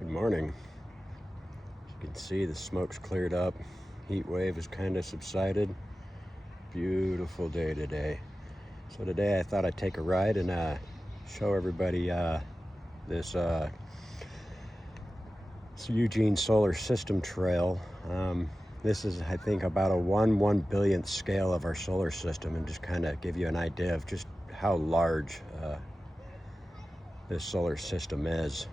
Good morning. As you can see, the smoke's cleared up. Heat wave has kind of subsided. Beautiful day today. So today I thought I'd take a ride and show everybody this Eugene solar system trail. This is, I think, about a 1/1 billionth scale of our solar system, and just kind of give you an idea of just how large this solar system is.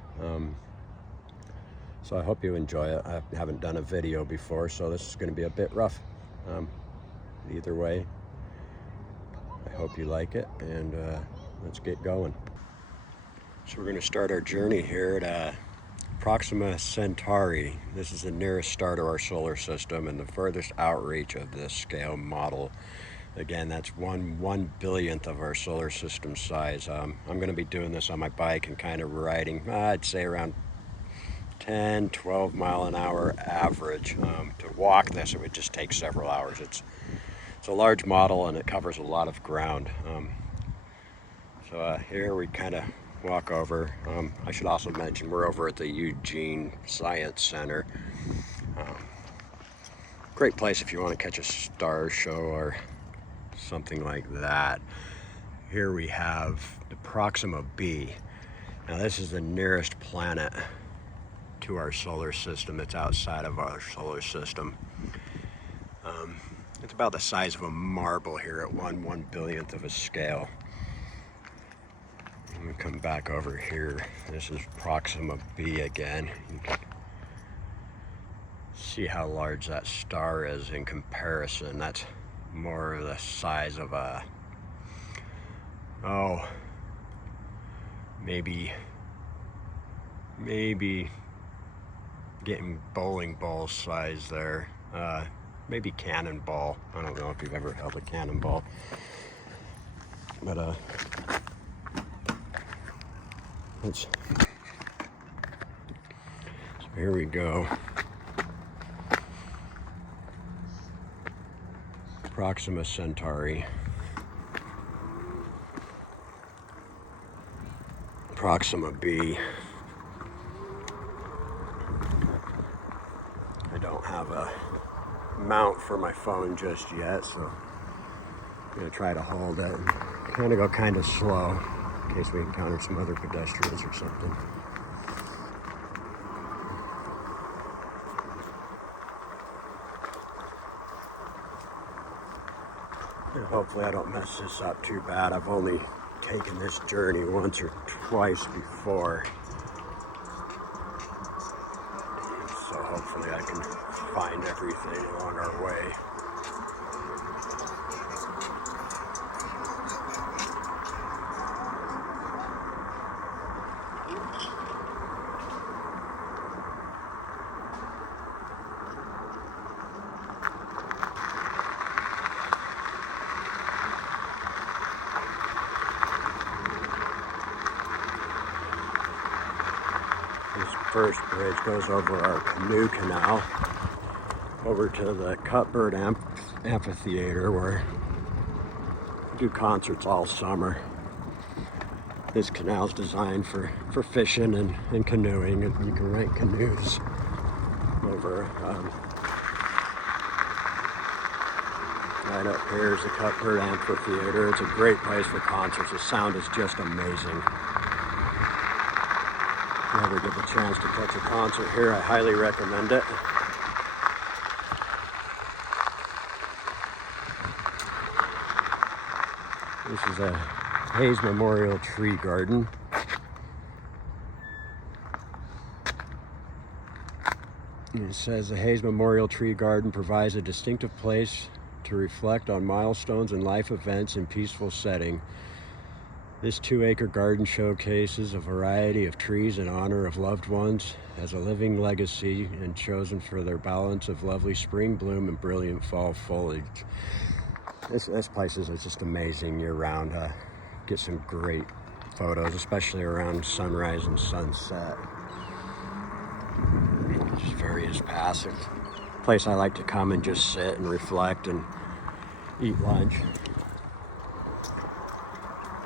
So I hope you enjoy it. I haven't done a video before, so this is going to be a bit rough. Either way, I hope you like it, and let's get going. So we're going to start our journey here at Proxima Centauri. This is the nearest star to our solar system and the furthest outreach of this scale model. Again, that's 1/1 billionth of our solar system size. I'm going to be doing this on my bike and kind of riding, I'd say around 10-12 mile an hour average. To walk this, it would just take several hours. It's a large model and it covers a lot of ground. So here we kind of walk over. I should also mention we're over at the Eugene Science Center. Great place if you want to catch a star show or something like that. Here we have the Proxima b. Now this is the nearest planet to our solar system. It's outside of our solar system. It's about the size of a marble here at 1/1 billionth of a scale. I'm gonna come back over here. This is Proxima b again. You can see how large that star is in comparison. That's more the size of a, maybe getting bowling ball size there. Maybe cannonball. I don't know if you've ever held a cannonball, but so here we go. Proxima Centauri. Proxima b. I don't have a mount for my phone just yet, so I'm gonna try to hold it and kind of go kind of slow in case we encounter some other pedestrians or something. And hopefully I don't mess this up too bad. I've only taken this journey once or twice before, so hopefully I can find everything along our way. This first bridge goes over our canoe canal over to the Cuthbert Amphitheater, where we do concerts all summer. This canal is designed for fishing and canoeing, and you can rent canoes over. Right up here is the Cuthbert Amphitheater. It's a great place for concerts. The sound is just amazing. If you ever get the chance to catch a concert here, I highly recommend it. This is a Hayes Memorial Tree Garden. And it says the Hayes Memorial Tree Garden provides a distinctive place to reflect on milestones and life events in peaceful setting. This 2-acre garden showcases a variety of trees in honor of loved ones as a living legacy and chosen for their balance of lovely spring bloom and brilliant fall foliage. This place is just amazing year-round. Get some great photos, especially around sunrise and sunset. Just various passive place I like to come and just sit and reflect and eat lunch.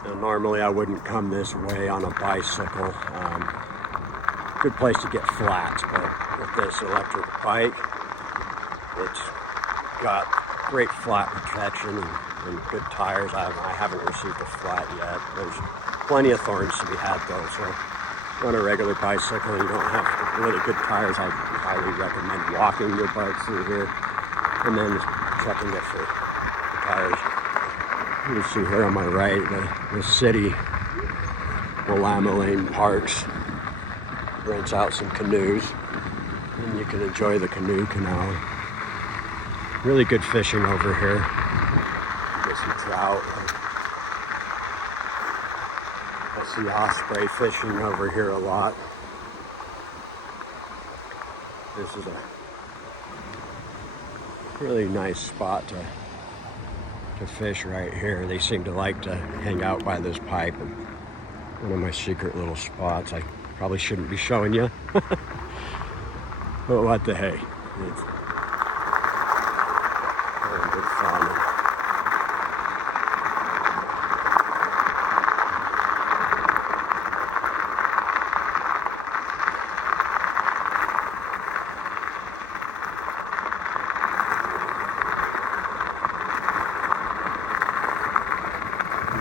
Now, normally I wouldn't come this way on a bicycle. good place to get flats, but with this electric bike, it's got great flat protection and good tires. I haven't received a flat yet. There's plenty of thorns to be had though, so on a regular bicycle and you don't have really good tires, I highly recommend walking your bike through here and then checking it for tires. You see here on my right, the city, Willamette Lane Parks, rents out some canoes and you can enjoy the canoe canal. Really good fishing over here. Get some trout. I see osprey fishing over here a lot. This is a really nice spot to fish right here. They seem to like to hang out by this pipe. And one of my secret little spots. I probably shouldn't be showing you. But what the hey. It's very good fun.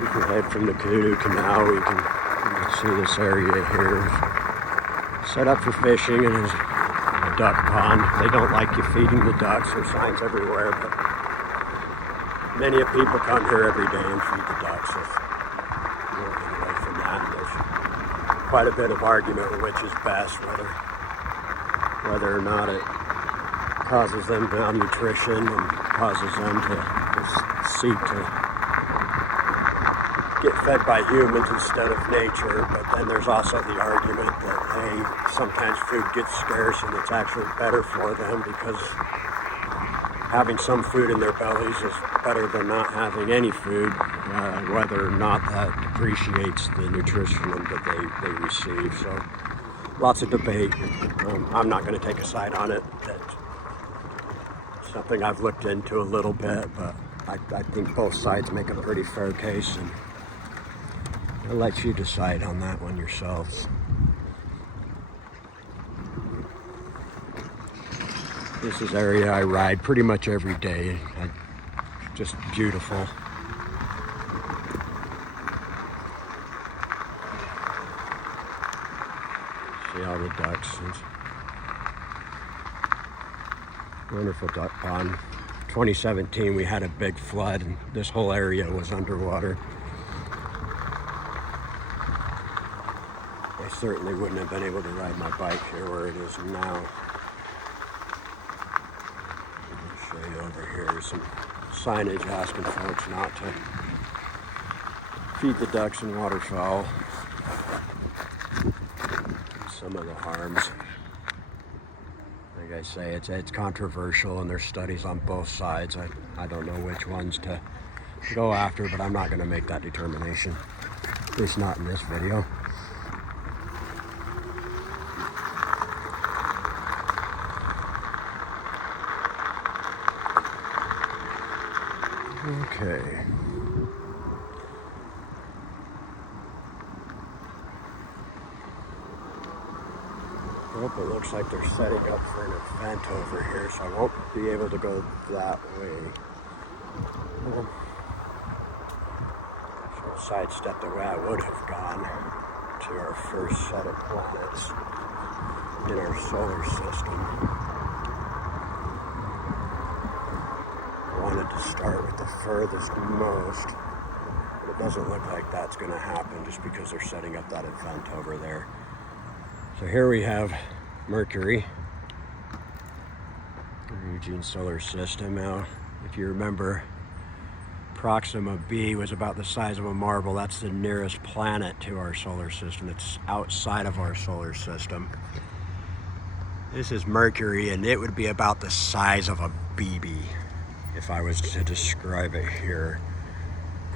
You can head from the Canoe Canal. You can see this area here. Set up for fishing, and there's a duck pond. They don't like you feeding the ducks. There's signs everywhere, but many people come here every day and feed the ducks. If you don't get away from that, there's quite a bit of argument on which is best, whether or not it causes them malnutrition and causes them to seek to get fed by humans instead of nature. But then there's also the argument that, hey, sometimes food gets scarce and it's actually better for them because having some food in their bellies is better than not having any food, whether or not that depreciates the nutrition that they receive. So lots of debate. I'm not going to take a side on it. That's something I've looked into a little bit, but I think both sides make a pretty fair case, and I'll let you decide on that one yourselves. This is an area I ride pretty much every day. Just beautiful. See all the ducks. Wonderful duck pond. 2017 we had a big flood and this whole area was underwater. I certainly wouldn't have been able to ride my bike here where it is now. I'll show you over here some signage asking folks not to feed the ducks and waterfowl. Some of the harms. Like I say, it's controversial, and there's studies on both sides. I don't know which ones to go after, but I'm not going to make that determination. At least not in this video. Okay. Well, it looks like they're setting up for an event over here, so I won't be able to go that way. Should sidestep the way I would have gone to our first set of planets in our solar system. I wanted to start with the furthest most, but it doesn't look like that's going to happen just because they're setting up that event over there. So here we have Mercury, Eugene solar system. Now, if you remember, Proxima b was about the size of a marble. That's the nearest planet to our solar system. It's outside of our solar system. This is Mercury, and it would be about the size of a BB if I was to describe it here.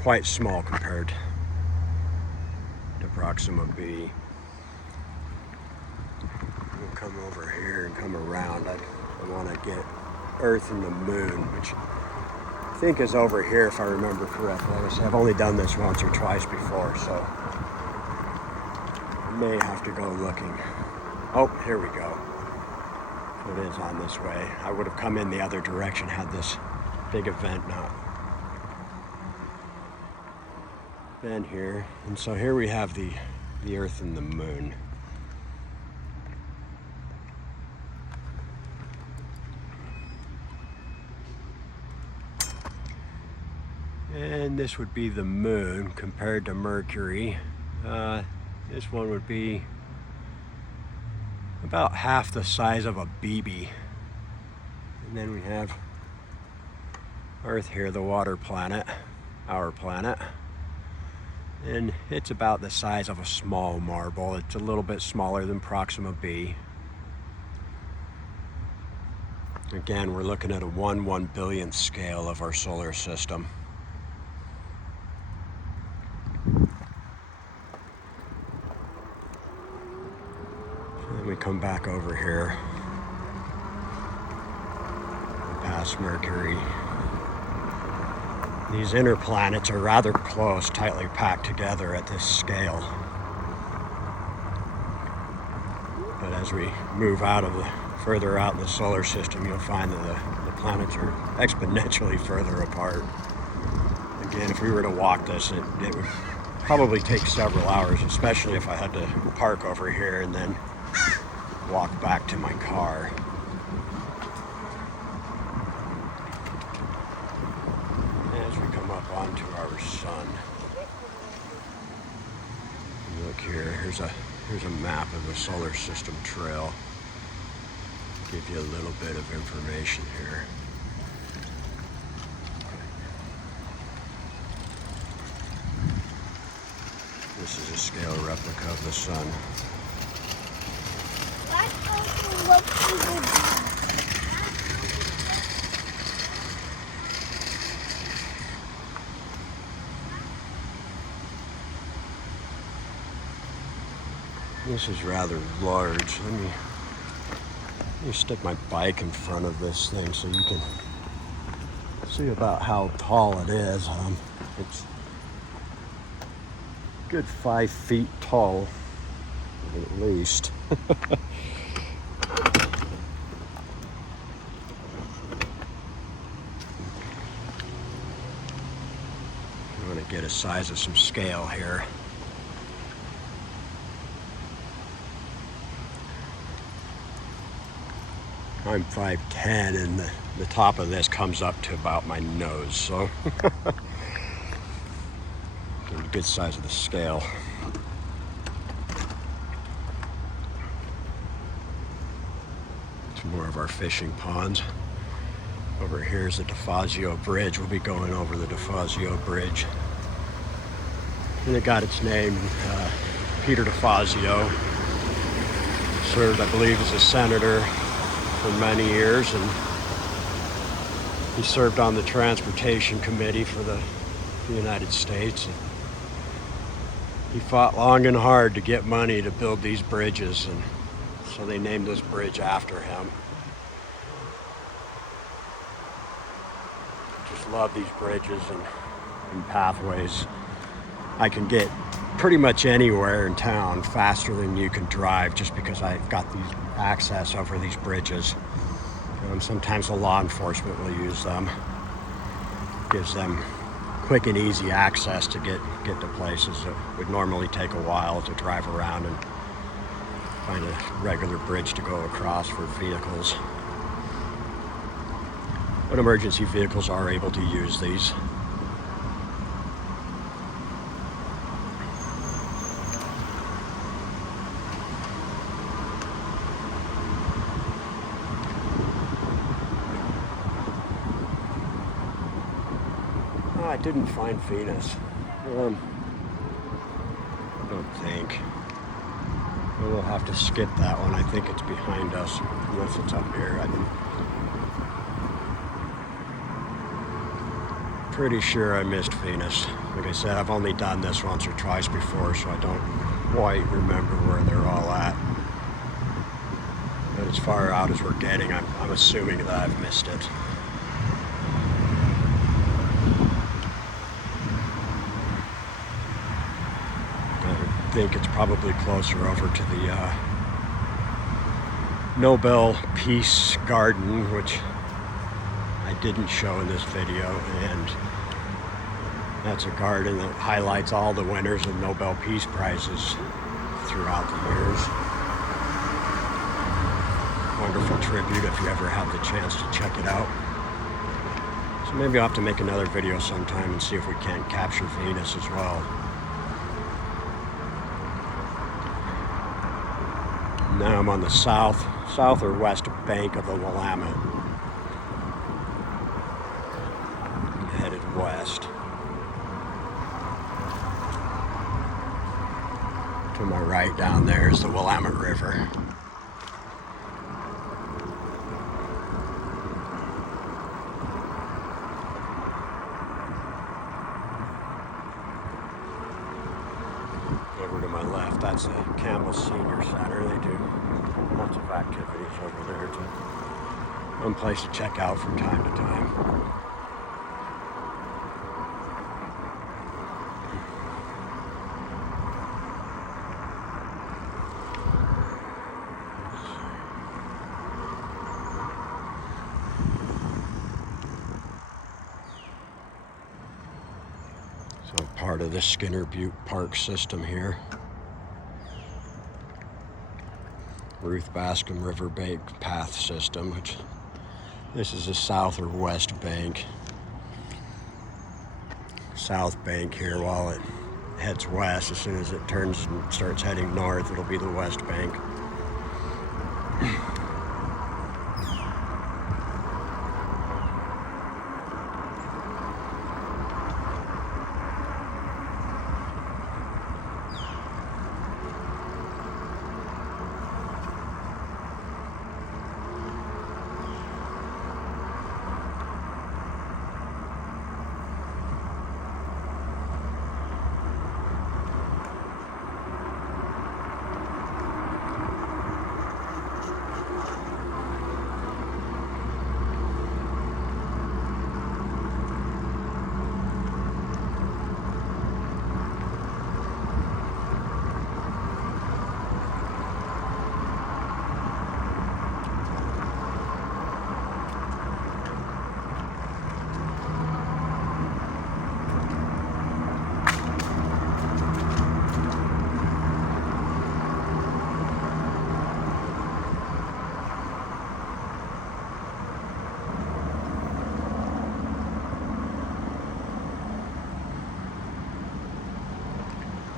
Quite small compared to Proxima b. We'll come over here and come around. I want to get Earth and the Moon, which I think is over here if I remember correctly. I've only done this once or twice before, so I may have to go looking. Oh, here we go. It is on this way. I would have come in the other direction had this big event not been here. And so here we have the Earth and the Moon. And this would be the Moon compared to Mercury. This one would be about half the size of a BB. And then we have Earth here, the water planet, our planet. And it's about the size of a small marble. It's a little bit smaller than Proxima b. Again, we're looking at a 1/1 billionth scale of our solar system. Then we come back over here, past Mercury. These inner planets are rather close, tightly packed together at this scale. But as we move further out in the solar system, you'll find that the planets are exponentially further apart. Again, if we were to walk this, it would probably take several hours, especially if I had to park over here and then walk back to my car. As we come up onto our sun, look here. Here's a map of the solar system trail. Give you a little bit of information here. This is a scale replica of the sun. This is rather large. Let me stick my bike in front of this thing so you can see about how tall it is. It's a good 5 feet tall, at least. I want to get a size of some scale here. I'm 5'10", and the top of this comes up to about my nose, so a good size of the scale. Some more of our fishing ponds. Over here is the DeFazio Bridge. We'll be going over the DeFazio Bridge. And it got its name, Peter DeFazio served, I believe, as a senator for many years, and he served on the Transportation Committee for the United States. And he fought long and hard to get money to build these bridges, and so they named this bridge after him. Just love these bridges and pathways. I can get pretty much anywhere in town faster than you can drive just because I've got these access over these bridges. Sometimes the law enforcement will use them. Gives them quick and easy access to get to places that would normally take a while to drive around and find a regular bridge to go across for vehicles. But emergency vehicles are able to use these. I didn't find Venus. I don't think. We'll have to skip that one. I think it's behind us, unless it's up here. I'm pretty sure I missed Venus. Like I said, I've only done this once or twice before, so I don't quite remember where they're all at. But as far out as we're getting, I'm assuming that I've missed it. I think it's probably closer over to the Nobel Peace Garden, which I didn't show in this video, and that's a garden that highlights all the winners of Nobel Peace Prizes throughout the years. Wonderful tribute if you ever have the chance to check it out. So maybe I'll have to make another video sometime and see if we can't capture Venus as well. Now I'm on the south or west bank of the Willamette. I'm headed west. To my right down there is the Willamette River. Over to my left, that's the Campbell Senior Center. They do lots of activities over there too. One place to check out from time to time. So part of the Skinner Butte Park system here. Ruth Bascom Riverbank Path System, which this is the south or west bank. South bank here, while it heads west, as soon as it turns and starts heading north, it'll be the west bank.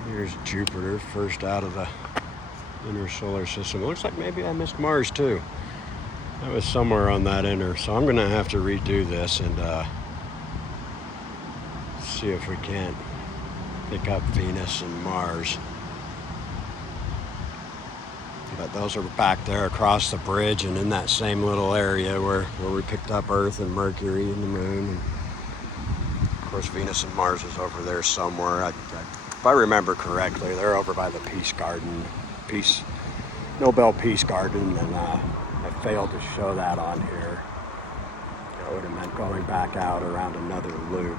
Here's Jupiter, first out of the inner solar system. It looks like maybe I missed Mars too. That was somewhere on that inner, so I'm gonna have to redo this and see if we can't pick up Venus and Mars. But those are back there across the bridge and in that same little area where we picked up Earth and Mercury and the Moon. And of course, Venus and Mars is over there somewhere. If I remember correctly, they're over by the Peace Garden, Nobel Peace Garden, and I failed to show that on here. That would have meant going back out around another loop.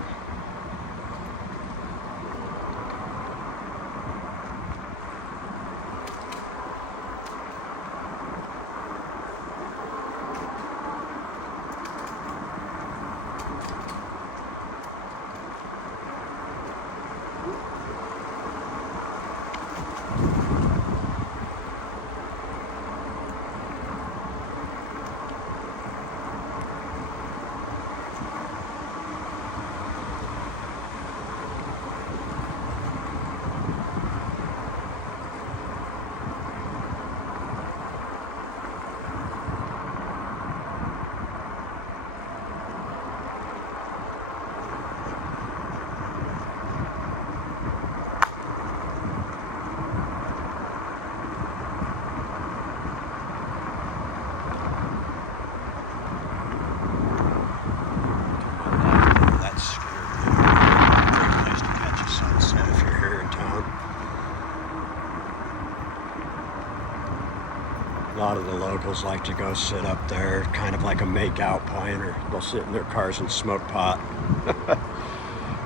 A lot of the locals like to go sit up there, kind of like a make-out point, or they'll sit in their cars and smoke pot.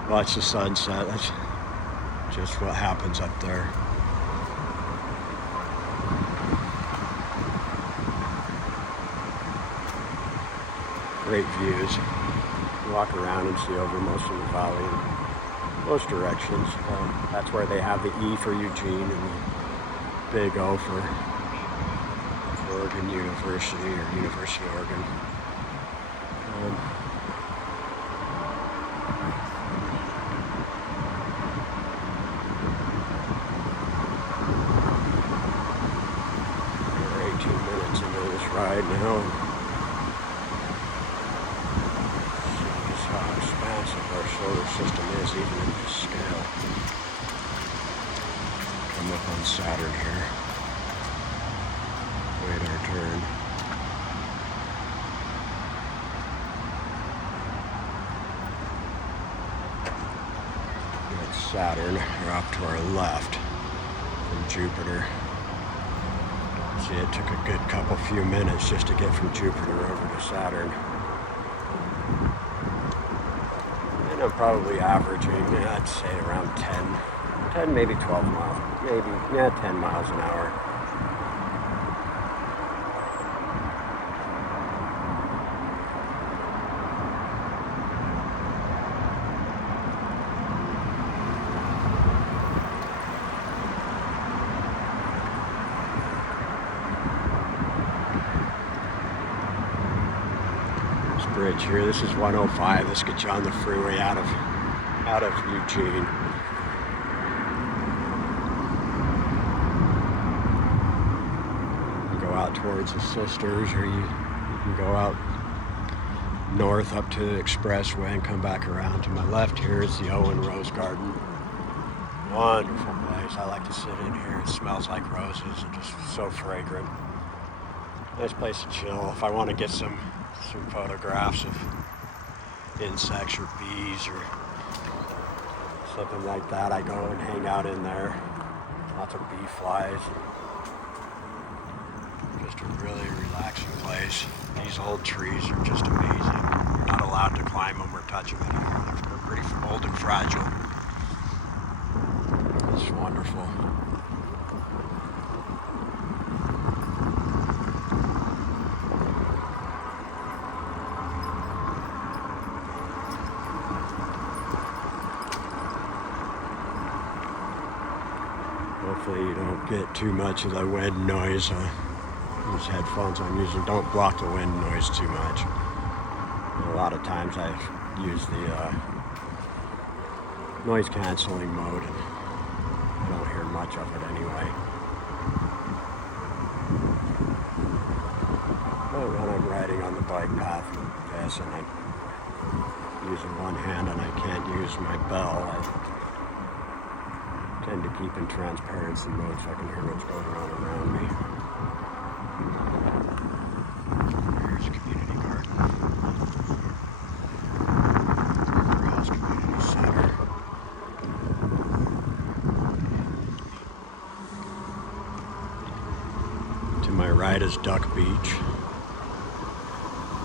Watch the sunset. That's just what happens up there. great views. You walk around and see over most of the valley in most directions. That's where they have the E for Eugene and the big O for Oregon University or University of Oregon. We're 18 minutes into this ride now. See just how expansive our solar system is, even in this scale. Come up on Saturn here. Wait our turn. That's Saturn. We're off to our left from Jupiter. See, it took a good few minutes just to get from Jupiter over to Saturn. And I'm probably averaging, I'd say around 10, maybe 12 miles, maybe, 10 miles an hour. Bridge here. This is 105. This gets you on the freeway out of Eugene. You go out towards the Sisters, or you can go out north up to the expressway and come back around. To my left here is the Owen Rose Garden. Wonderful place. I like to sit in here. It smells like roses and just so fragrant. Nice place to chill. If I want to get some photographs of insects or bees or something like that, I go and hang out in there. Lots of bee flies. Just a really relaxing place. These old trees are just amazing. You're not allowed to climb them or touch them anymore. They're pretty old and fragile. It's wonderful. Hopefully you don't get too much of the wind noise. These headphones I'm using don't block the wind noise too much. And a lot of times I use the noise canceling mode, and I don't hear much of it anyway. But when I'm riding on the bike path like this and I'm using one hand and I can't use my bell, I tend to keep in transparency mode so I can hear what's going on around me. Here's a community garden. Grouse Community Center. To my right is Duck Beach.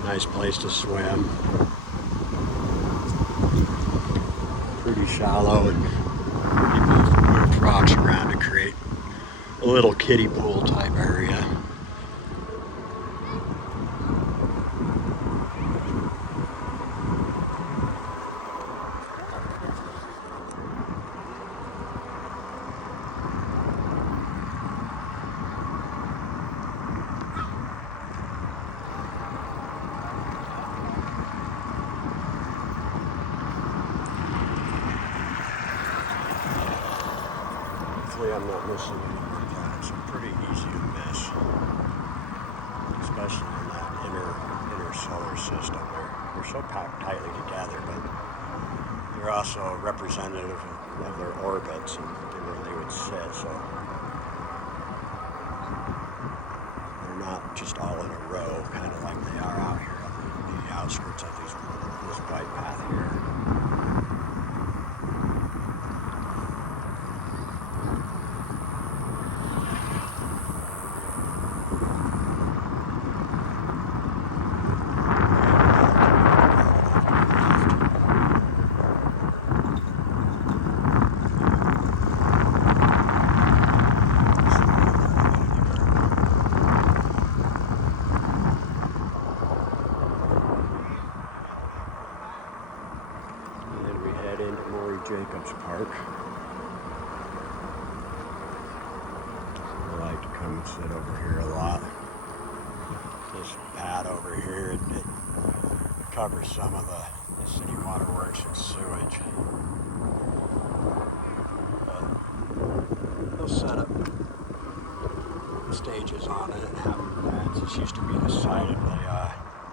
Nice place to swim. Pretty shallow, and rocks around to create a little kiddie pool type area. Hopefully I'm not missing any tracks. I'm pretty easy to miss, especially in that inner solar system. They're so packed tightly together, but they're also representative of their orbits and where they would sit. So they're not just all in a row, kind of like they are out here on the outskirts of this bike path here. Park. I like to come and sit over here a lot. This pad over here, it covers some of the city waterworks and sewage. They'll set up stages on it and have pads. This used to be the site of the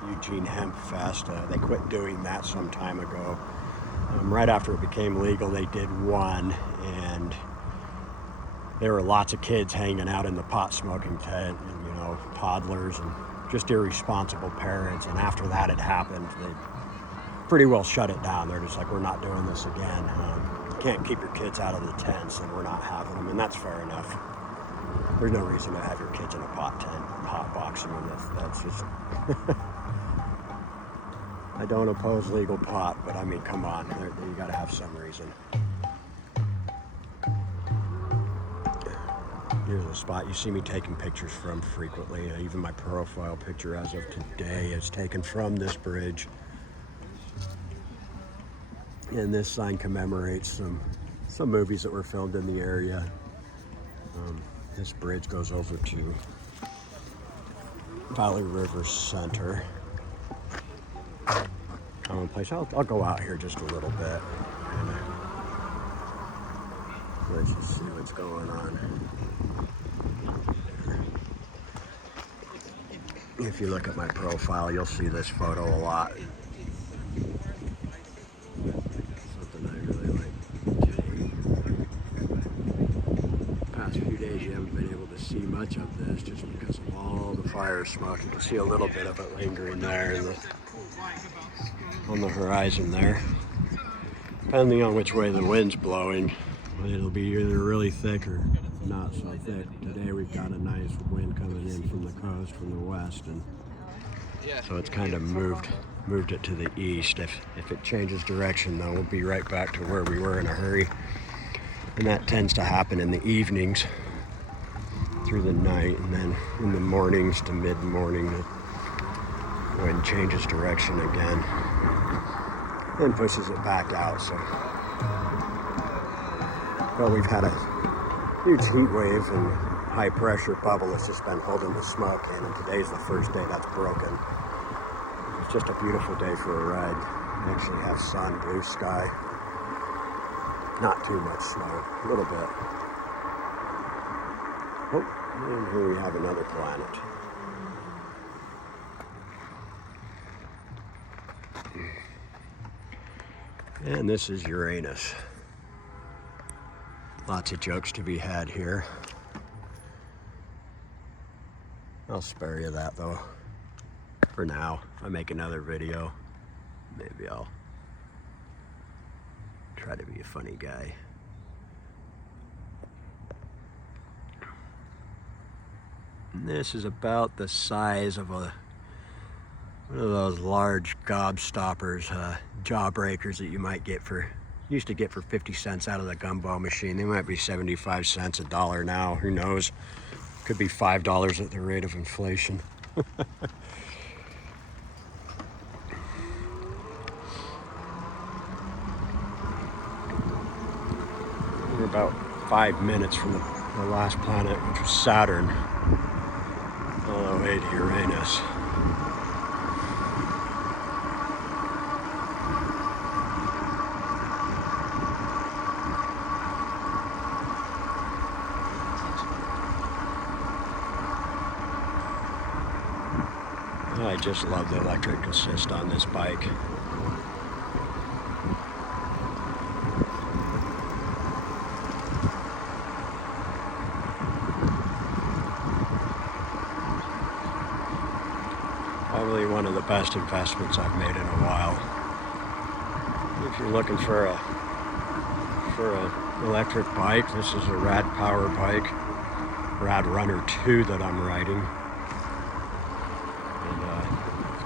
Eugene Hemp Fest. They quit doing that some time ago. Right after it became legal, they did one, and there were lots of kids hanging out in the pot smoking tent, and, you know, toddlers and just irresponsible parents. And after that had happened, they pretty well shut it down. They're just like, we're not doing this again. You can't keep your kids out of the tents, and we're not having them, and that's fair enough. There's no reason to have your kids in a pot tent, hot boxing them. That's just... I don't oppose legal pot, but I mean, come on, you gotta have some reason. Here's a spot you see me taking pictures from frequently. Even my profile picture as of today is taken from this bridge. And this sign commemorates some movies that were filmed in the area. This bridge goes over to Valley River Center. Common place. I'll go out here just a little bit and let you see what's going on. If you look at my profile, you'll see this photo a lot. Something I really like. Past few days you haven't been able to see much of this just because of all the fire smoke. You can see a little bit of it lingering there on the horizon there. Depending on which way the wind's blowing, it'll be either really thick or not so thick. Today we've got a nice wind coming in from the coast, from the west, and so it's kind of moved it to the east. If it changes direction, though, we'll be right back to where we were in a hurry. And that tends to happen in the evenings through the night, and then in the mornings to mid-morning, the wind changes direction again and pushes it back out. So, well, we've had a huge heat wave and high pressure bubble that's just been holding the smoke in, and today's the first day that's broken. It's just a beautiful day for a ride. We actually have sun, blue sky, not too much snow, a little bit. Oh, and here we have another planet. And this is Uranus. Lots of jokes to be had here. I'll spare you that though, for now. If I make another video, maybe I'll try to be a funny guy. And this is about the size of one of those large gobstoppers, jawbreakers that you might used to get for 50 cents out of the gumball machine. They might be 75 cents, $1 now, who knows? Could be $5 at the rate of inflation. We're about 5 minutes from the last planet, which was Saturn, all the way to Uranus. I just love the electric assist on this bike. Probably one of the best investments I've made in a while. If you're looking for an electric bike, this is a Rad Power bike, Rad Runner 2 that I'm riding.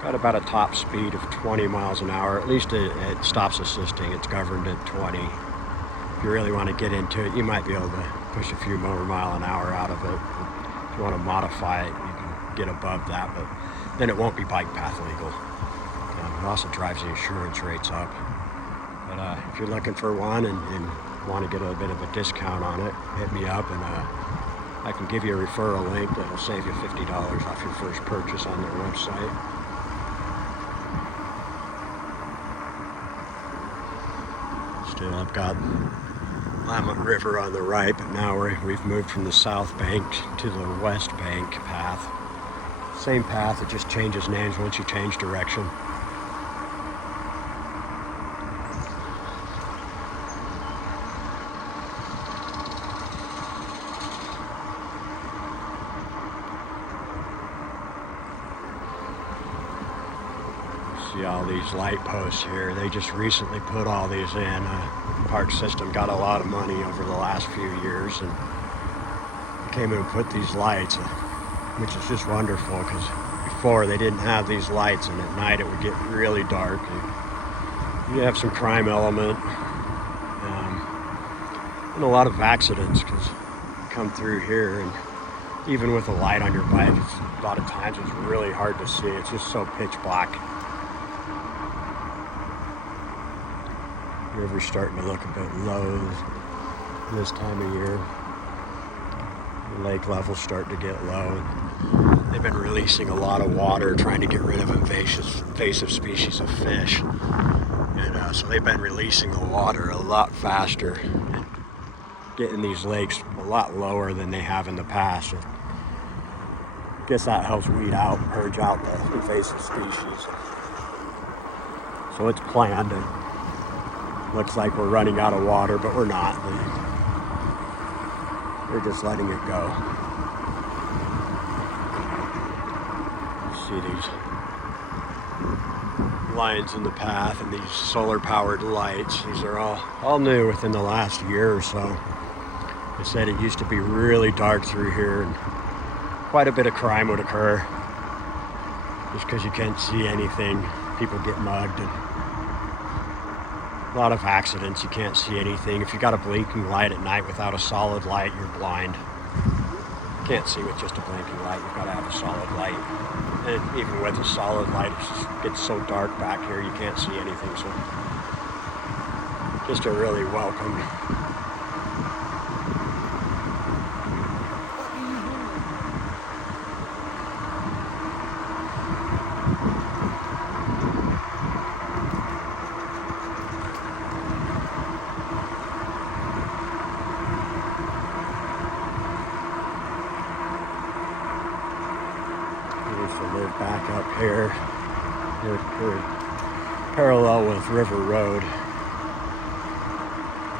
Got about a top speed of 20 miles an hour. At least it stops assisting. It's governed at 20. If you really want to get into it, you might be able to push a few more mile an hour out of it. If you want to modify it, you can get above that, but then it won't be bike path legal. It also drives the insurance rates up. But if you're looking for one and want to get a bit of a discount on it, hit me up, and I can give you a referral link that'll save you $50 off your first purchase on their website. Still, I've got Willamette River on the right, but now we've moved from the south bank to the west bank path. Same path, it just changes names once you change direction. See all these light posts here. They just recently put all these in. Park system got a lot of money over the last few years and came in and put these lights, which is just wonderful, because before they didn't have these lights, and at night it would get really dark. You have some crime element and a lot of accidents, because you come through here and even with a light on your bike, a lot of times it's really hard to see. It's just so pitch black. The river's starting to look a bit low this time of year. The lake level's starting to get low. They've been releasing a lot of water, trying to get rid of invasive species of fish. And so they've been releasing the water a lot faster and getting these lakes a lot lower than they have in the past. I guess that helps weed out, purge out the invasive species. So it's planned, and looks like we're running out of water, but we're not. They're just letting it go. See these lines in the path and these solar powered lights. These are all new within the last year or so. They said it used to be really dark through here, and quite a bit of crime would occur just because you can't see anything. People get mugged, and a lot of accidents. You can't see anything. If you got a blinking light at night without a solid light, you're blind. You can't see with just a blinking light. You've got to have a solid light. And even with a solid light, it gets so dark back here you can't see anything. So just a really welcome live back up here. We're parallel with River Road.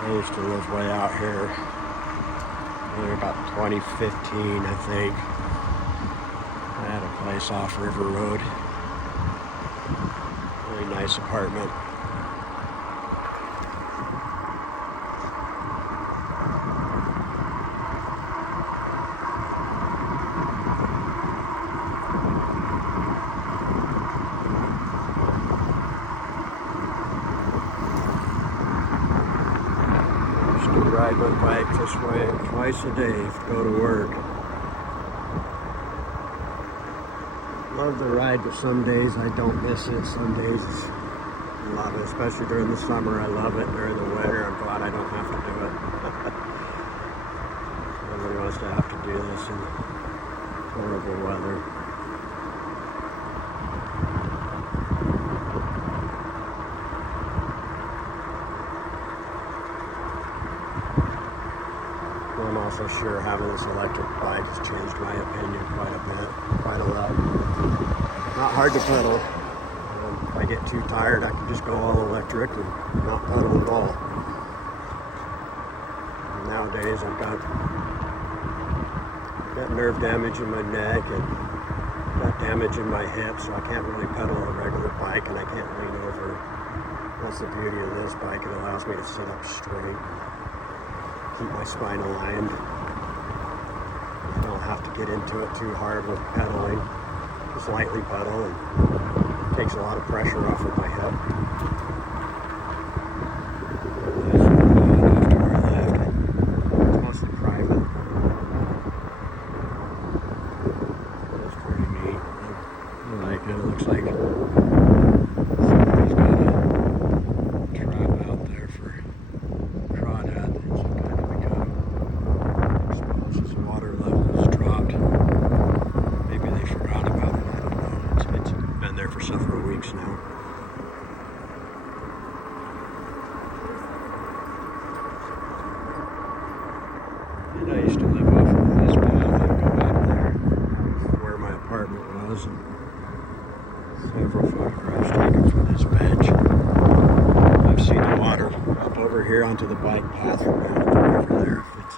I used to live way out here. About 2015, I think. I had a place off River Road. Really nice apartment. Ride my bike this way twice a day to go to work. Love the ride, but some days I don't miss it. Some days I love it, especially during the summer. I love it. During the winter, I'm glad I don't have to do it. Nobody wants to have to do this in horrible weather. I'm also sure having this electric bike has changed my opinion quite a bit, quite a lot. Not hard to pedal. If I get too tired, I can just go all electric and not pedal at all. And nowadays, I've got nerve damage in my neck and got damage in my hip, so I can't really pedal a regular bike, and I can't lean over. That's the beauty of this bike. It allows me to sit up straight. Keep my spine aligned. I don't have to get into it too hard with pedaling. Just lightly pedal, and it takes a lot of pressure off of my hip. It's mostly private. That's pretty neat. I like it. It looks like somebody's got a trap out there for crawdad. banks now. And I used to live off of this path. I'd go back there where my apartment was. And several photographs taken from this bench. I've seen the water up over here onto the bike path from down the river there. It's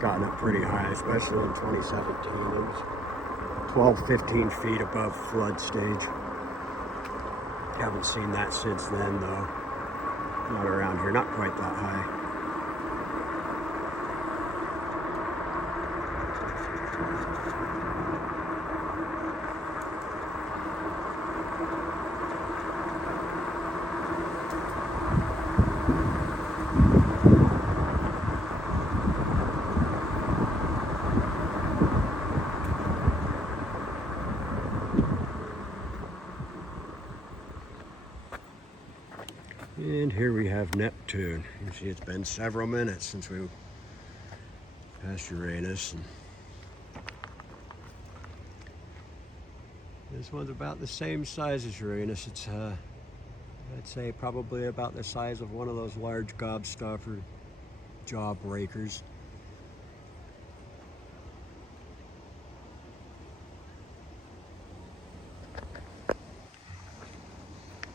gotten up pretty high, especially in 2017. It was 12, 15 feet above flood stage. Haven't seen that since then though. Not around here, not quite that high. And here we have Neptune. You see it's been several minutes since we passed Uranus. And this one's about the same size as Uranus. It's, I'd say, probably about the size of one of those large gobstopper jawbreakers.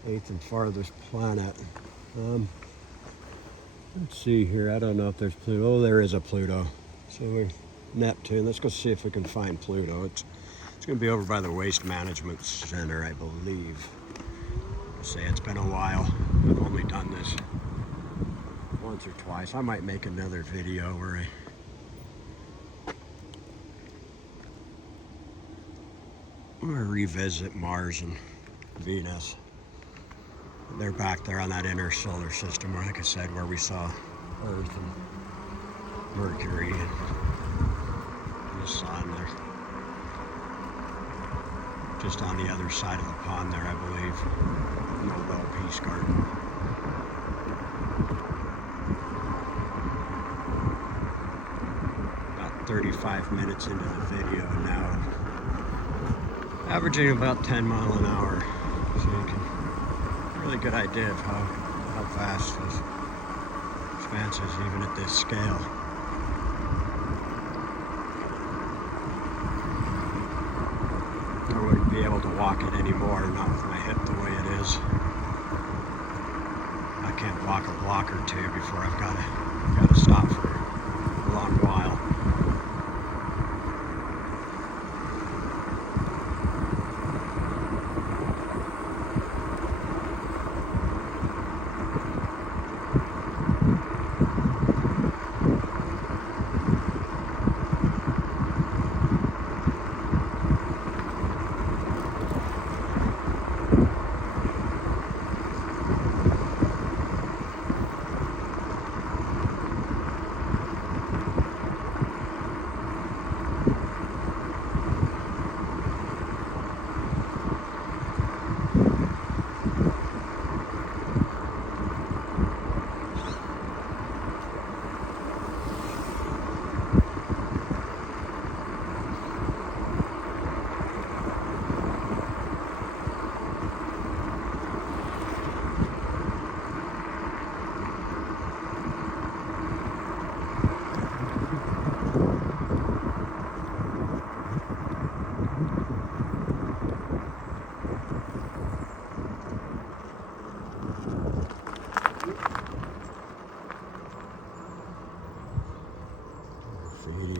Eighth and farthest planet. Let's see here. I don't know if there's Pluto. Oh, there is a Pluto. So we're Neptune. Let's go see if we can find Pluto. It's going to be over by the Waste Management Center, I believe. I'll say it's been a while. I've only done this once or twice. I might make another video where I revisit Mars and Venus. They're back there on that inner solar system where, like I said, where we saw Earth and Mercury and the Sun. They're just on the other side of the pond there, I believe. Nobel Peace Garden. About 35 minutes into the video now. Averaging about 10 miles an hour. So you can really good idea of how fast this expanse is even at this scale. I wouldn't be able to walk it anymore, not with my hip the way it is. I can't walk a block or two before I've got to stop for a long while.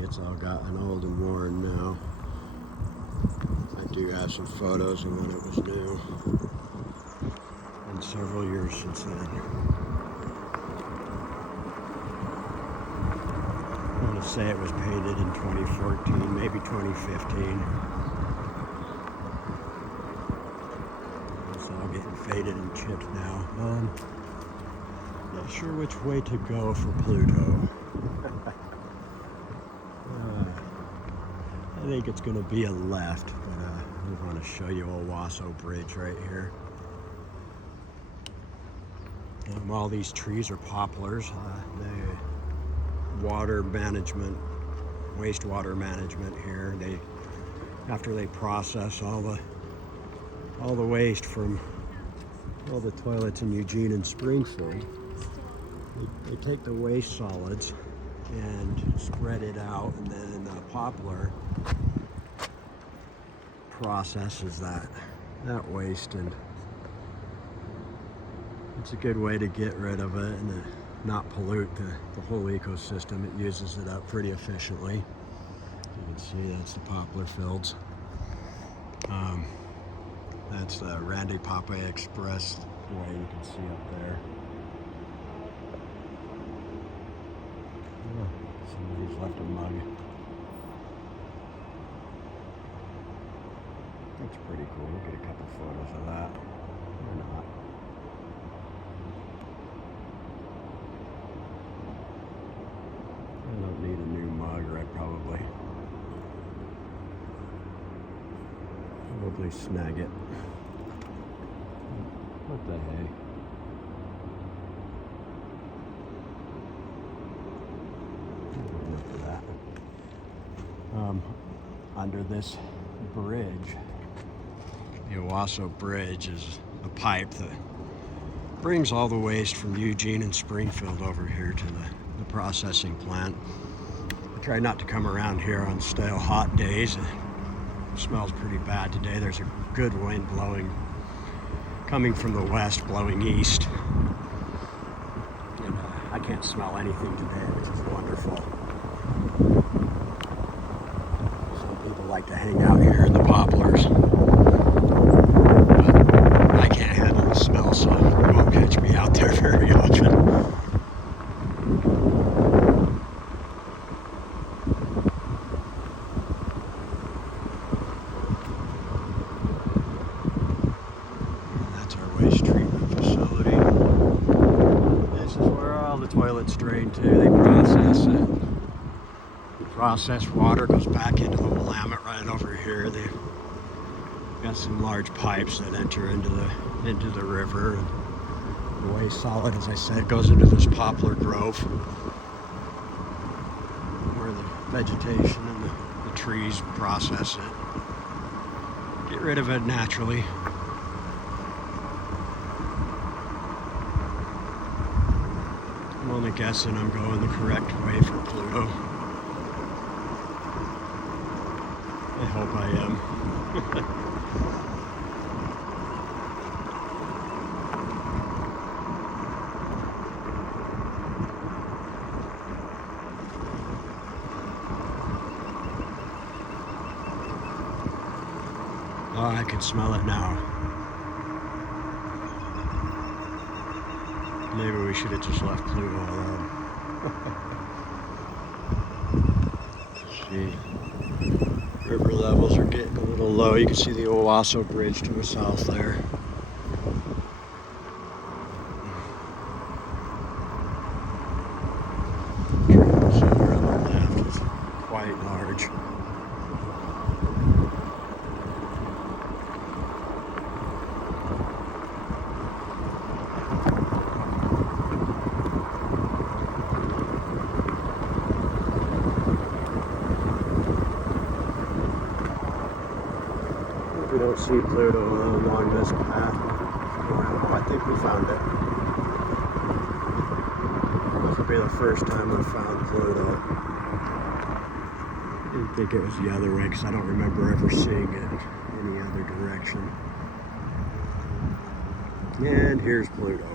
It's all gotten old and worn now. I do have some photos of when it was new. And several years since then. I want to say it was painted in 2014, maybe 2015. It's all getting faded and chipped now. Not sure which way to go for Pluto. I think it's going to be a left, but I want to show you Owasso Bridge right here. All these trees are poplars. The water management, wastewater management here, after they process all the waste from all the toilets in Eugene and Springfield, they take the waste solids and spread it out, and then Poplar processes that waste, and it's a good way to get rid of it and to not pollute the whole ecosystem. It uses it up pretty efficiently. You can see that's the Poplar fields. That's the Randy Papa Express way you can see up there. Oh, somebody's left a mug. That's pretty cool. We'll get a couple photos of that. Or not. I don't need a new mug, right? Probably snag it. What the heck? Look at that. Under this bridge, the Owasso Bridge, is a pipe that brings all the waste from Eugene and Springfield over here to the processing plant. I try not to come around here on stale hot days. It smells pretty bad today. There's a good wind blowing, coming from the west, blowing east. And I can't smell anything today, which is wonderful. Some people like to hang out here in the poplars, but I can't handle the smell, so you won't catch me out there very often. Waste treatment facility. This is where all the toilets drain to. They process it. The processed water goes back into the Willamette right over here. They've got some large pipes that enter into the river. And the waste solid, as I said, goes into this poplar grove where the vegetation and the trees process it. Get rid of it naturally. I'm only guessing I'm going the correct way for Pluto. I hope I am. Oh, I can smell it now. Maybe we should have just left Pluto alone. See, river levels are getting a little low. You can see the Owasso Bridge to the south there. Trade center on the left is quite large. We don't see Pluto along this path. Oh, I think we found it. This will be the first time I've found Pluto. I didn't think it was the other way because I don't remember ever seeing it any other direction. And here's Pluto.